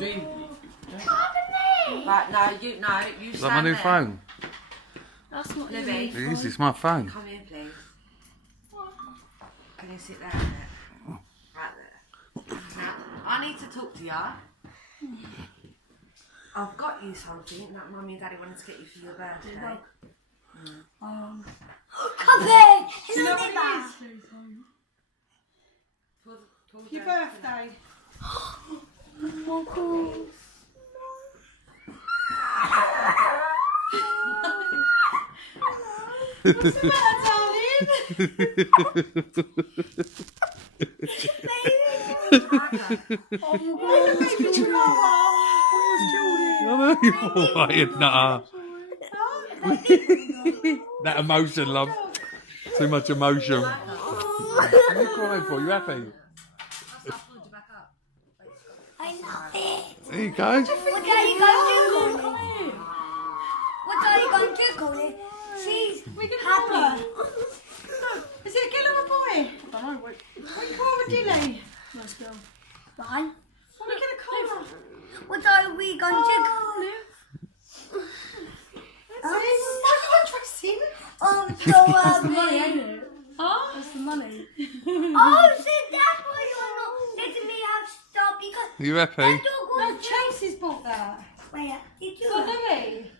Dream. Right, no, you Is that my new phone? That's not Libby. It is, it's my phone. Come here, please. Can you sit there a minute? Right there. Now, I need to talk to ya. I've got you something that Mummy and Daddy wanted to get you for your birthday. Cuphead! Do you know what Hello, it is? For Your birthday. What's the matter, darling? Baby chihuahua. I know you quiet, nah. That emotion, love. Too much emotion. What are you crying for? You happy? I pulled you back up. I love it. There you go. What are you going to do, Colin? What are you going to do, Colin? She's happy. Is it a girl or a boy? I don't know. What do you call a dilly? Nice girl. Fine. What are we going to call her? What are we going to do? Why are you undressing? Oh, so it? Huh? That's the money. Oh, so that's why you're not letting me have stuff because You happy? that dog No, was Chase has bought that. Where? Did you? For Lily.